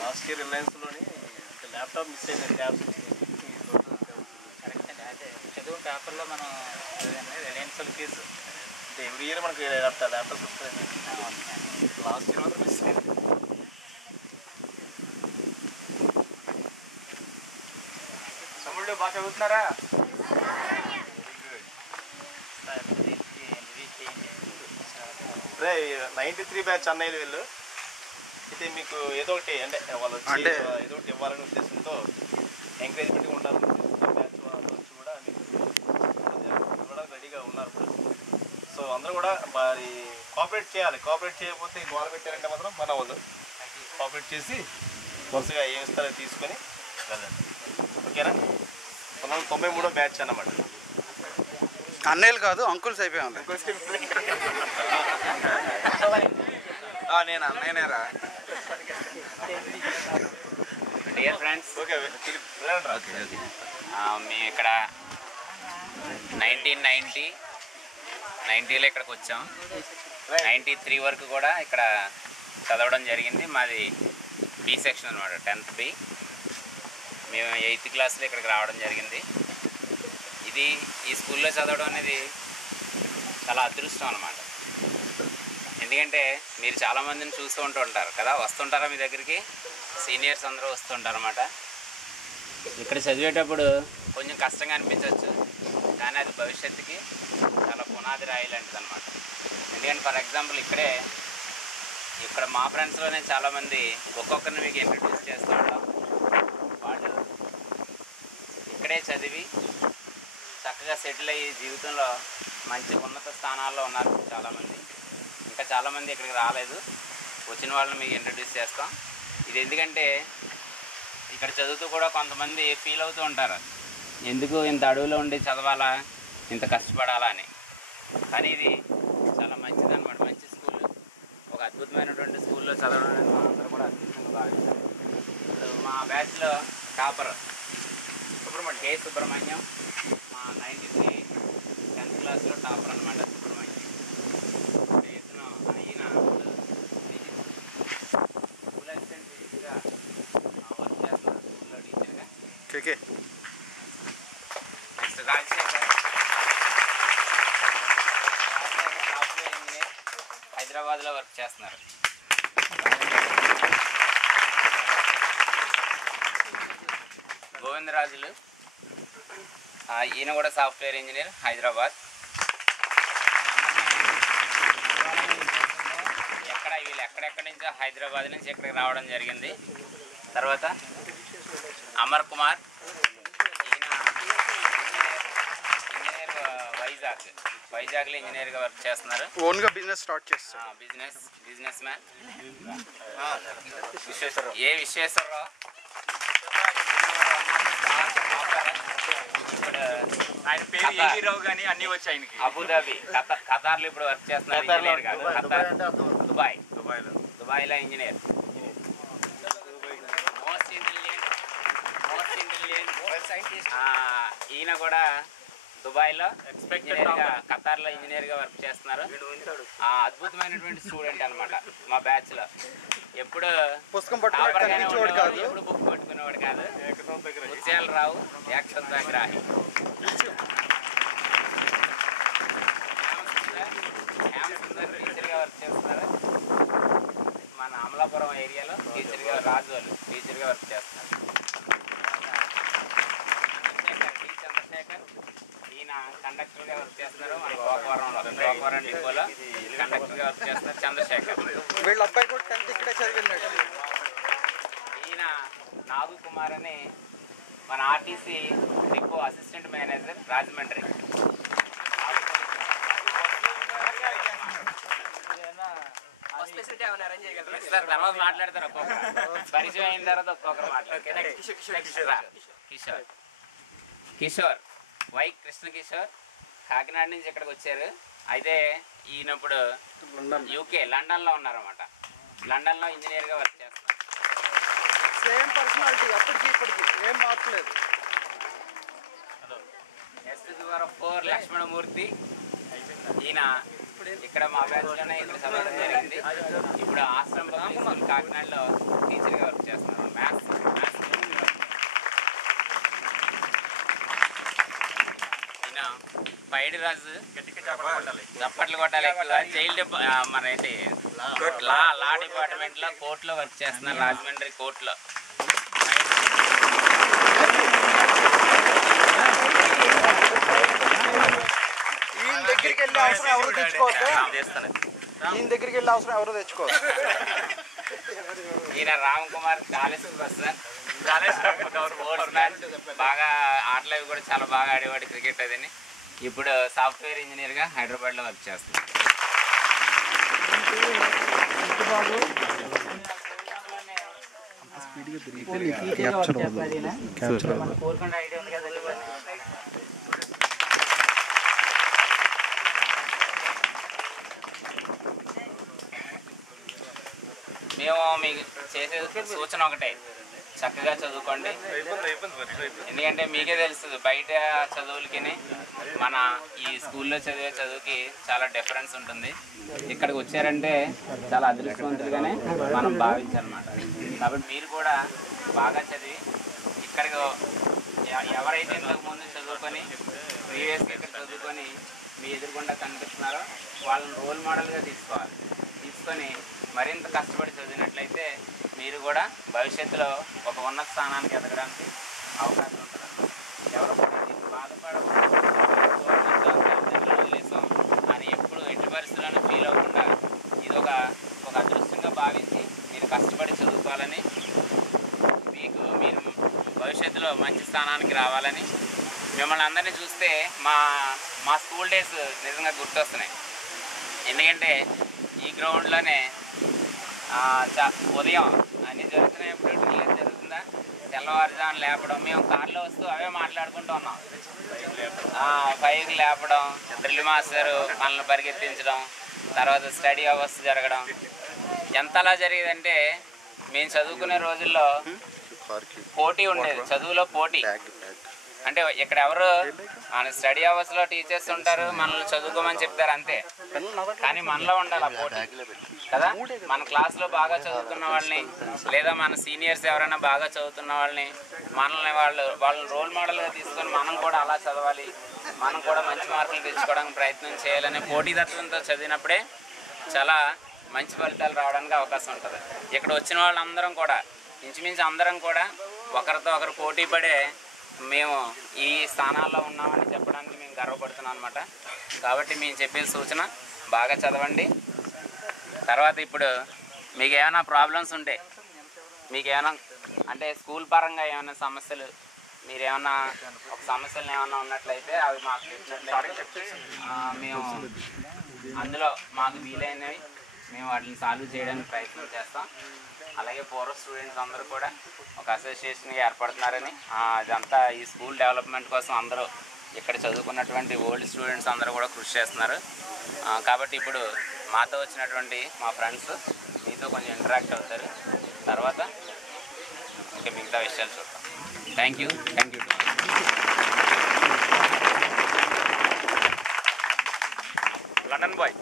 Last year రిలయన్స్లోని laptop miss అయింది, tabs correct అండి. అదే చదువు పేపర్లో మనం రిలయన్స్ ఫీజు ఎవ్రీ ఇయర్ మనకి ల్యాప్టాప్స్ వస్తాయి. లాస్ట్ ఇయర్ మాత్రం మిస్ అయింది. తమ్ముళ్ళు బాగా చదువుతున్నారా? 93 బ్యాచ్ అన్నయ్యలు వీళ్ళు. అయితే మీకు ఏదో ఒకటి అంటే వాళ్ళు వచ్చి ఏదో ఒకటి ఇవ్వాలనే ఉద్దేశంతో ఎంకరేజ్మెంట్గా ఉండాలి. బ్యాచ్ వాళ్ళు వచ్చి కూడా మీకు ఇవ్వడానికి రెడీగా ఉన్నారు ఇప్పుడు. సో అందరూ కూడా మరి కోఆపరేట్ చేయాలి. కోఆపరేట్ చేయకపోతే గోల పెట్టారంటే మాత్రం మన వాళ్ళు కోఆపరేట్ చేసి వరుసగా ఏమి ఇస్తారో తీసుకొని వెళ్ళండి. ఓకేనా? 93వ బ్యాచ్ అన్నమాట. అన్నయ్యలు కాదు, అంకుల్స్ అయిపోయాం. నేను అన్నయ్యనేరా. డియర్ ఫ్రెండ్స్, మేము ఇక్కడ 1990లో ఇక్కడికి వచ్చాం. 93 వరకు కూడా ఇక్కడ చదవడం జరిగింది. మాది బి సెక్షన్ అనమాట, 10th B. మేము 8th క్లాస్లో ఇక్కడికి రావడం జరిగింది. ఈ స్కూల్లో చదవడం అనేది చాలా అదృష్టం అన్నమాట. ఎందుకంటే మీరు చాలామందిని చూస్తూ ఉంటారు కదా, వస్తుంటారా మీ దగ్గరికి? సీనియర్స్ అందరూ వస్తుంటారు అన్నమాట. ఇక్కడ చదివేటప్పుడు కొంచెం కష్టంగా అనిపించవచ్చు, కానీ అది భవిష్యత్తుకి చాలా పునాది రాయి లాంటిది అనమాట. ఎందుకంటే ఫర్ ఎగ్జాంపుల్ ఇక్కడ మా ఫ్రెండ్స్లోనే చాలామంది ఒక్కొక్కరిని మీకు ఇంట్రడ్యూస్ చేస్తూ ఉంటాం. వాళ్ళు ఇక్కడే చదివి చక్కగా సెటిల్ అయ్యి జీవితంలో మంచి ఉన్నత స్థానాల్లో ఉన్నారు చాలామంది. ఇంకా చాలామంది ఇక్కడికి రాలేదు, వచ్చిన వాళ్ళని మీకు ఇంట్రడ్యూస్ చేస్తాం. ఇది ఎందుకంటే ఇక్కడ చదువుతూ కూడా కొంతమంది ఫీల్ అవుతూ ఉంటారు, ఎందుకు ఇంత అడవిలో ఉండి చదవాలా, ఇంత కష్టపడాలా అని. కానీ ఇది చాలా మంచిది అనమాట, మంచి స్కూల్, ఒక అద్భుతమైనటువంటి స్కూల్లో చదవడం అనేది మా అందరూ కూడా అద్భుతంగా భావిస్తాం. మా బ్యాచ్లో టాపర్ కే సుబ్రహ్మణ్యం, మా 93 10th క్లాస్లో టాపర్ అనమాట సుబ్రహ్మణ్యం. ఈయన స్కూల్ అసిస్టెంట్ టీచర్గా వర్క్ చేస్తున్నారు, స్కూల్లో టీచర్గా. నెక్స్ట్ రాజశేఖర్ సాఫ్ట్వేర్ ఇంజనీర్, హైదరాబాద్లో వర్క్ చేస్తున్నారు. గోవిందరాజులు, ఈయన కూడా సాఫ్ట్వేర్ ఇంజనీర్, హైదరాబాద్. వీళ్ళు ఎక్కడెక్కడి నుంచో హైదరాబాద్ నుంచి ఇక్కడికి రావడం జరిగింది. తర్వాత అమర్ కుమార్, ఈయన ఇంజనీర్ వైజాగ్లో ఇంజనీర్గా వర్క్ చేస్తున్నారు. ఓన్గా బిజినెస్ స్టార్ట్ చేస్తారు. Businessman. విశ్వేశ్వరరావు ఆయన పేరు ఏవీరావు కానీ అన్నీ వచ్చి ఆయనకి. అబుదాబి, ఖతార్లో ఇప్పుడు వర్క్ చేస్తున్నారు. దుబాయ్లో ఇంజనీర్. మోస్ట్ ఇంటెలిజెంట్ ఈయన కూడా దుబాయ్లో ఖతార్లో ఇంజనీర్గా వర్క్ చేస్తున్నారు. అద్భుతమైనటువంటి స్టూడెంట్ అనమాట మా బ్యాచ్లో. ఎప్పుడు పుస్తకం ఎప్పుడు బుక్ పట్టుకునేవాడు కాదు. ముత్యాలరావు ఏకసంతాగ్రాహి. టీచర్గా వర్క్ చేస్తున్నారు. మన అమలాపురం ఏరియాలో టీచర్గా రాజు వాళ్ళు టీచర్గా వర్క్ చేస్తున్నారు. చంద్రశేఖర్, ఈయన కండక్టర్గా వర్క్ చేస్తున్నారు. మన గోకవరం డిపోలో కండక్టర్గా వర్క్ చేస్తున్నారు. చంద్రశేఖర్ వీళ్ళ అబ్బాయి కూడా 10th ఇక్కడే చదివినాడు. ఈయన నాగు కుమార్ అని మన RTC depot assistant manager, Rajahmundry. తర్వాత మాట్లాడతారు ఒక్కొక్కరు, పరిచయం అయిన తర్వాత ఒక్కొక్కరు మాట్లాడతారు. కిషోర్ వై కృష్ణ కిషోర్ కాకినాడ నుంచి ఇక్కడికి వచ్చారు. అయితే ఈయన ఇప్పుడు యూకే లండన్లో ఉన్నారన్నమాట. లండన్లో ఇంజనీర్గా వర్క్ చేస్తున్నారు. సేమ్ పర్సనాలిటీ, అప్పటికి ఇప్పటికి ఏం మార్చలేదు. S4 లక్ష్మణమూర్తి. ఈయన ఇక్కడ మా బ్యాచ్లోనే ఇక్కడ చదవడం జరిగింది. ఇప్పుడు ఆశ్రమ పబ్లిక్ స్కూల్ కాకినాడలో టీచర్గా వర్క్ చేస్తున్నారు. మ్యాథ్స్. ఈయన పైడి రాజు. చప్పట్లు కొట్టాలి. ఎక్కువ చైల్డ్ మన ఏంటి లా డిపార్ట్మెంట్లో కోర్టులో వర్క్ చేస్తున్నారు. రాజమండ్రి కోర్టులో. ఈయన దగ్గరికి వెళ్ళే అవసరం ఎవరు తెచ్చుకోవద్దు. ఈయన దగ్గరికి వెళ్ళే అవసరం ఎవరు తెచ్చుకోవద్దు. ఈయన రామ్ కుమార్ కాలేజ్ ప్రొఫెసర్. బాగా ఆటలు అవి కూడా చాలా బాగా ఆడేవాడు క్రికెట్ అదని. ఇప్పుడు సాఫ్ట్వేర్ ఇంజనీర్గా హైదరాబాద్లో వర్క్ చేస్తున్నాడు. మేము మీకు చేసే సూచన ఒకటే, చక్కగా చదువుకోండి. ఎందుకంటే మీకే తెలుస్తుంది బయట చదువులకి మన ఈ స్కూల్లో చదివే చదువుకి చాలా డిఫరెన్స్ ఉంటుంది. ఇక్కడికి వచ్చారంటే చాలా అదృష్టవంతులుగానే మనం భావించాలన్నమాట. కాబట్టి మీరు కూడా బాగా చదివి ఇక్కడికి ఎవరైతే ఇంతకు ముందు చదువుకొని ప్రీవియస్గా ఇక్కడ చదువుకొని మీ ఎదురుగుండా కనిపిస్తున్నారో వాళ్ళని రోల్ మోడల్గా తీసుకోవాలి. తీసుకొని మరింత కష్టపడి చదివినట్లయితే మీరు కూడా భవిష్యత్తులో ఒక ఉన్నత స్థానానికి ఎదగడానికి అవకాశం ఉంటుంది. ఎవరు బాధపడకూడదు వదిలేసాం అని ఎప్పుడు ఎట్టి పరిస్థితులను ఫీల్ అవ్వకుండా ఇది ఒక అదృష్టంగా భావించి మీరు కష్టపడి చదువుకోవాలని, మీరు భవిష్యత్తులో మంచి స్థానానికి రావాలని. మిమ్మల్ని అందరినీ చూస్తే మా స్కూల్ డేస్ నిజంగా గుర్తొస్తున్నాయి. ఎందుకంటే ఈ గ్రౌండ్లోనే ఉదయం అన్నీ జరుగుతున్నాయి. డ్రిల్ జరుగుతుందా, తెల్లవారుజామున లేపడం, మేము కార్లో వస్తూ అవే మాట్లాడుకుంటూ ఉన్నాం. 5కి లేపడం, డ్రిల్ మాస్టరు మనల్ని పరిగెత్తించడం, తర్వాత స్టడీ అవర్స్ జరగడం. ఎంతలా జరిగేదంటే మేము చదువుకునే రోజుల్లో పోటీ ఉండేది, చదువులో పోటీ. అంటే ఇక్కడ ఎవరు స్టడీ అవర్స్లో టీచర్స్ ఉంటారు, మనల్ని చదువుకోమని చెప్తారు అంతే. కానీ మనలో ఉండాలి ఆ పోటీ కదా. మన క్లాస్లో బాగా చదువుతున్న వాళ్ళని లేదా మన సీనియర్స్ ఎవరైనా బాగా చదువుతున్న వాళ్ళని వాళ్ళని రోల్ మోడల్గా తీసుకొని మనం కూడా అలా చదవాలి, మనం కూడా మంచి మార్కులు తెచ్చుకోవడానికి ప్రయత్నం చేయాలనే పోటీతత్వంతో చదివినప్పుడే చాలా మంచి ఫలితాలు రావడానికి అవకాశం ఉంటుంది. ఇక్కడ వచ్చిన వాళ్ళందరం కూడా ఇంచుమించు అందరం కూడా ఒకరితో ఒకరు పోటీ పడే మేము ఈ స్థానాల్లో ఉన్నామని చెప్పడానికి మేము గర్వపడుతున్నాం అనమాట. కాబట్టి మేము చెప్పే సూచన బాగా చదవండి. తర్వాత ఇప్పుడు మీకు ఏమైనా ప్రాబ్లమ్స్ ఉంటే, మీకు ఏమైనా అంటే స్కూల్ పరంగా ఏమైనా సమస్యలు, మీరు ఏమైనా ఒక సమస్యలు ఏమైనా ఉన్నట్లయితే అవి మాకు చెప్పినట్లయితే మేము అందులో మాకు వీలైనవి మేము వాటిని సాల్వ్ చేయడానికి ప్రయత్నం చేస్తాం. అలాగే పూర్వ స్టూడెంట్స్ అందరూ కూడా ఒక అసోసియేషన్గా ఏర్పడుతున్నారని, ఇదంతా ఈ స్కూల్ డెవలప్మెంట్ కోసం అందరూ ఇక్కడ చదువుకున్నటువంటి ఓల్డ్ స్టూడెంట్స్ అందరూ కూడా కృషి చేస్తున్నారు. కాబట్టి ఇప్పుడు మాతో వచ్చినటువంటి మా ఫ్రెండ్స్ మీతో కొంచెం ఇంటరాక్ట్ అవుతారు. తర్వాత ఇంకా మిగతా విషయాలు చూద్దాం. Thank you. London bye.